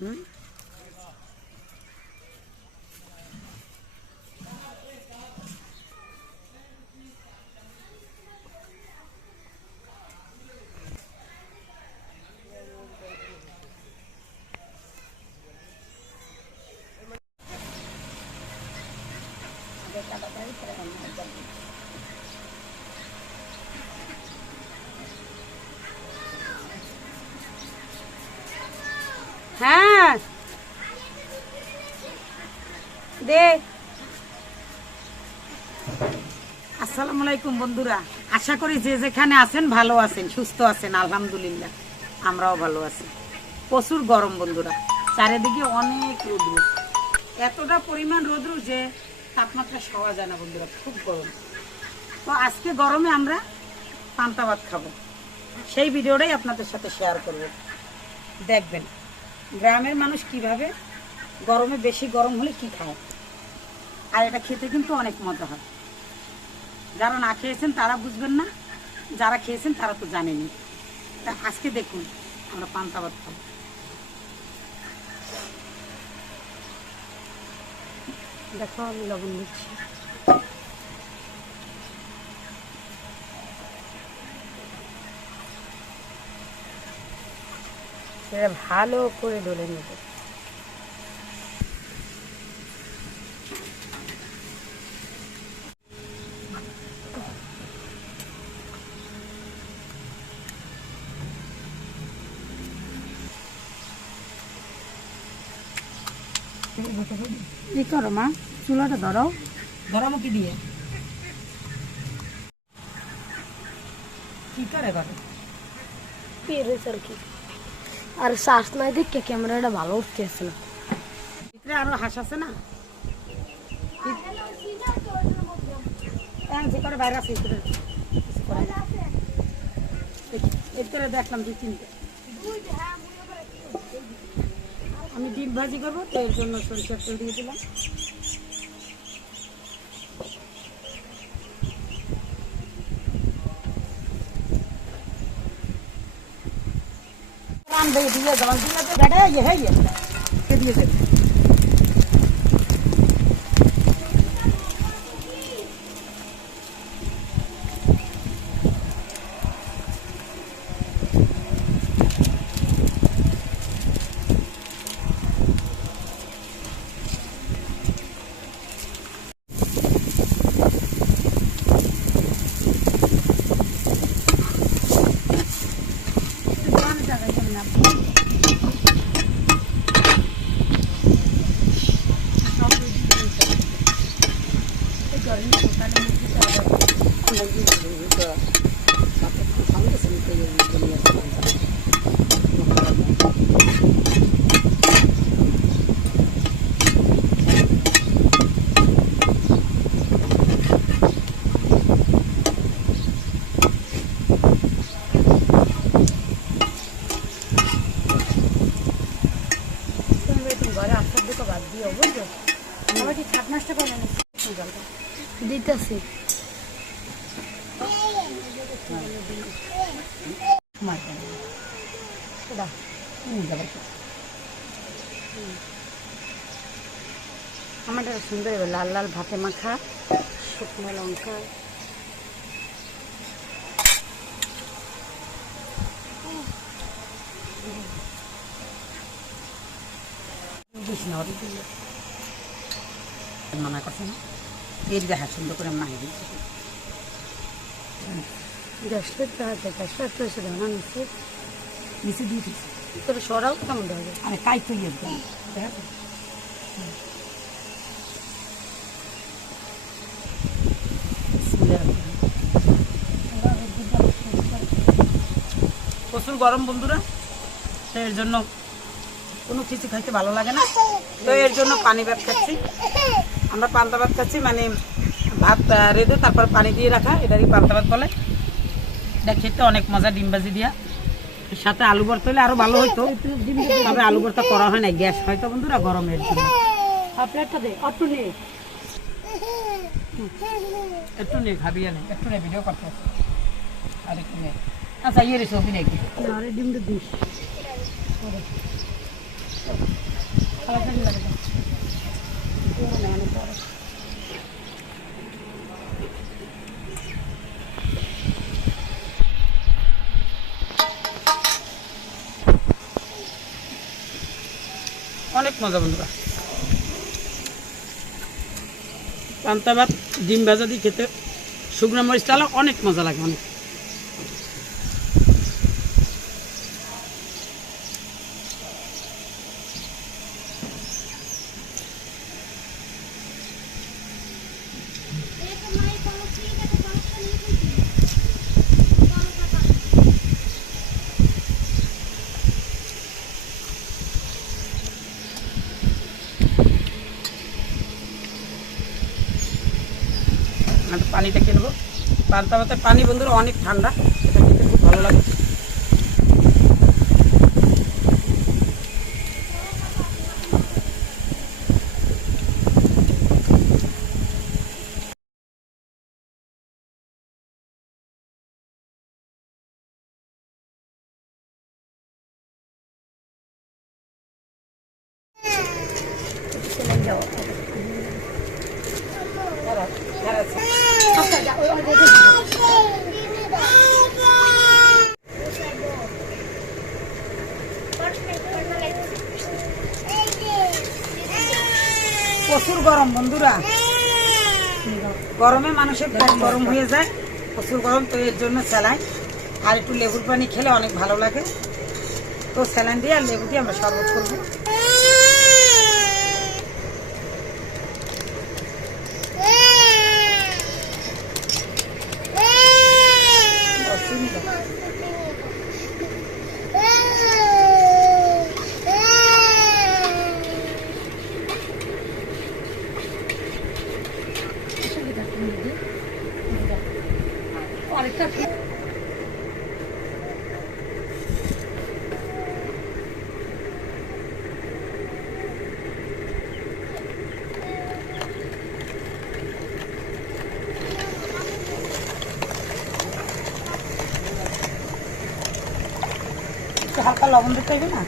হুম, হ্যাঁ দে। আসসালামু আলাইকুম বন্ধুরা, আশা করি যে যেখানে আছেন ভালো আছেন, সুস্থ আছেন। আলহামদুলিল্লাহ আমরাও ভালো আছি। প্রচুর গরম বন্ধুরা, চারিদিকে অনেক রৌদ্র, এতটা পরিমাণ রৌদ্র যে তাপমাত্রা সওয়া যায় না বন্ধুরা, খুব গরম। তো আজকে গরমে আমরা পান্তা ভাত খাবো, সেই ভিডিওটাই আপনাদের সাথে শেয়ার করব। দেখবেন গ্রামের মানুষ কিভাবে গরমে, বেশি গরম হলে কি খায়, আর এটা খেতে কিন্তু অনেক মজা হয়। যারা না খেয়েছেন তারা বুঝবেন না, যারা খেয়েছেন তারা তো জানেনি। তা আজকে দেখুন আমরা পান্তা ভাত খাবো। দেখো আমি লবণ দিচ্ছি। সেটা ভালো করে ডলে নেব। কি করো মা, চুলাটা ধরো, ধরামো কি দিয়ে, কি করে করো পেরেছে আর কি। আর শ্বাস নাই দেখে ক্যামেরাটা ভালো উঠতে আসছে না। ভিতরে আরো হাঁস আছে না, যে করে বাইরে আছে ভিতরে দেখলাম 2-3টে। আমি ডিম ভাজি করবো তো এর জন্য সরিষার তেল দিয়ে দিলাম। দিয়ে জল দিয়ে বেড়ে ইয়ে হয়ে দিয়ে দেবে। দিতেছি আমাদের সুন্দর লাল লাল ভাতে মাখা শুকনো লঙ্কা, মানা করছে না এর দেখা সুন্দর করে মাখিয়ে দিচ্ছে। গ্যাসটা গ্যাসটা এসে দেওয়া না নিচে নিচে দিয়ে দিচ্ছে তোর সরাও কেমন দেওয়া যায়। আরে কাই তো ইয়ে দেখা প্রচুর গরম বন্ধুরা, তো এর জন্য কোনো কিছু খাইতে ভালো লাগে না, তো এর জন্য পানি ভাত খাচ্ছি আমরা। পান্তা ভাত খাচ্ছি মানে ভাত রেঁধে তারপর পানি দিয়ে রাখা, এটারই পান্তা ভাত বলে। এটা খেতে অনেক মজা, ডিম ভাজি দিয়া, সাথে আলু ভর্তা হলে আরো ভালো হইতো, তবে আলু ভর্তা করা হয় না, গ্যাস হয়তো বন্ধুরা গরমের জন্য। আপনারটা দে একটু নিয়ে একটু নিয়ে খাবি, একটু নিয়ে ভিডিও করতে আর একটু নিয়ে। আচ্ছা ইয়ে রে ছবি নাকি ডিমটা দিস অনেক মজা বন্ধুরা, পান্তা ভাত ডিম ভাজা দিয়ে খেতে শুকনো মরিচ ডালা অনেক মজা লাগে, অনেক। পানিটা কিনবো, পান্তা ভাতের পানি বন্ধুরা অনেক ঠান্ডা, এটা খেতে খুব ভালো লাগে। প্রচুর গরম বন্ধুরা, গরমে মানুষের পেট গরম হয়ে যায়, প্রচুর গরম, তো এর জন্য স্যালাইন আর একটু লেবুর পানি খেলে অনেক ভালো লাগে। তো স্যালাইন দিয়ে আর লেবু দিয়ে আমরা শরবত করবো। হালকা লবণ দিতে হবে না,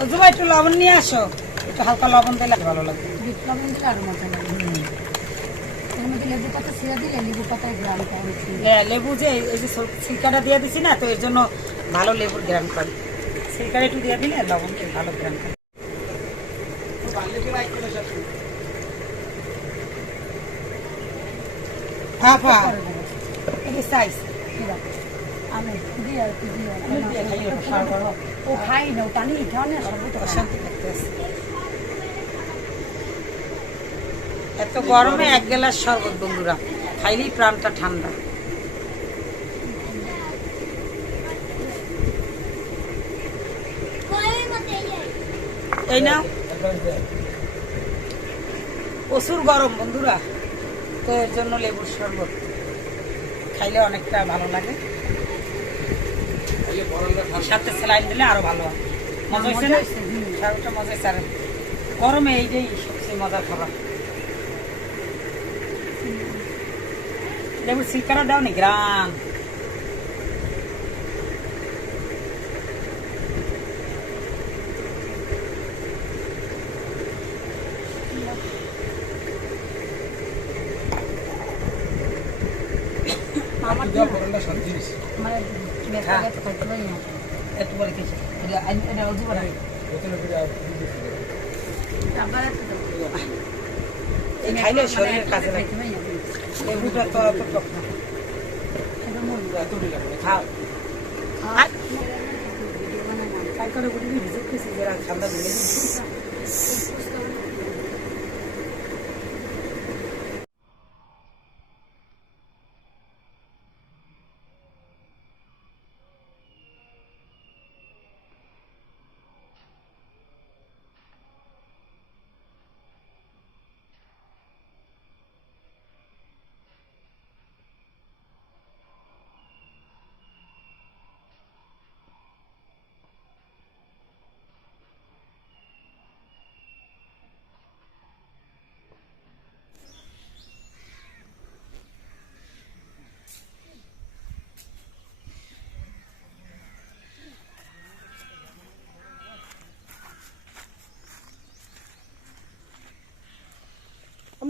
ওজুবা একটু লবণ নিয়ে আসো, একটু হালকা লবণ দিলে ভালো লাগে। লবণ দিলে আরো মজা লাগে। লেবু পাতা ছিঁড়ে দিলে লেবু পাতায় গ্রাম করে, লেবু যে এই যে ছিলকাটা দিয়ে দিছি না, তো এর জন্য ভালো লেবুর গ্রাম করে, ছিলকাটা একটু দিয়ে দিলে লবণ ভালো গ্রাম করে। হ্যাঁ হ্যাঁ এটা সাইজ ও খাই না, পানি খাওয়া অশান্তি লাগতেছে। এত গরমে এক গ্লাস শরবত বন্ধুরা খাইলেই প্রাণটা ঠান্ডা। এই নাও, প্রচুর গরম বন্ধুরা, তো এর জন্য লেবুর শরবত খাইলে অনেকটা ভালো লাগে, সাথে স্যালাইন দিলে আরো ভালো হয়। মজা হয়েছে না শরবতটা? মজা হয়েছে। আর গরমে এইটাই সবচেয়ে মজার খাবার। লেবুর সিলকাটা দাও নি গ্রাম। খাইলে শরীরের কাজে লাগে, লেবুটা তো অত টক না। খাও ঠান্ডা দিলে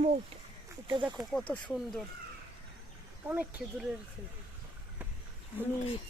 আম্মু এটা দেখো কত সুন্দর, অনেক খেজুরের অনেক।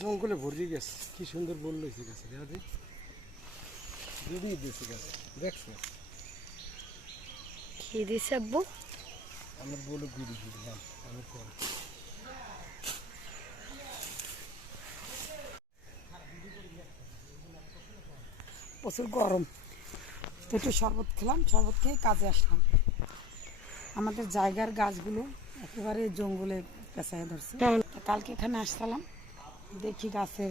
জঙ্গলে ভরে গেছে, কি সুন্দর বললো হয়েছে গাছে, দেখা দিয়েছে গাছ, দেখছো কি দিছে আব্বু? আমার বলে গুড়ি গুড়ি, হ্যাঁ আমি কর প্রচুর গরম, তো একটু শরবত খেলাম, শরবত খেয়ে কাজে আসলাম। আমাদের জায়গার গাছগুলো একেবারে জঙ্গলে পেঁচায় ধরছে। তা কালকে এখানে আসলাম, দেখি গাছে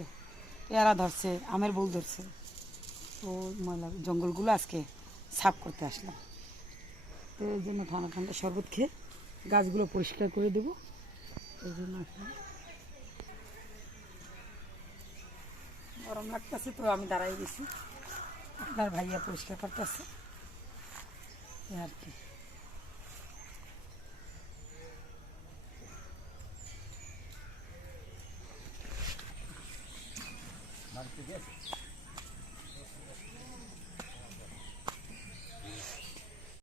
পেয়ারা ধরছে, আমের বোল ধরছে, তো ময়লা জঙ্গলগুলো আজকে সাফ করতে আসলাম। তো এই জন্য ঠান্ডা ঠান্ডা শরবত খেয়ে গাছগুলো পরিষ্কার করে দেবো, এই জন্য আসলাম। গরম লাগতেছে তো আমি দাঁড়াই গেছি, আপনার ভাইয়া পরিষ্কার করতেছে আর কি। মার্কেটে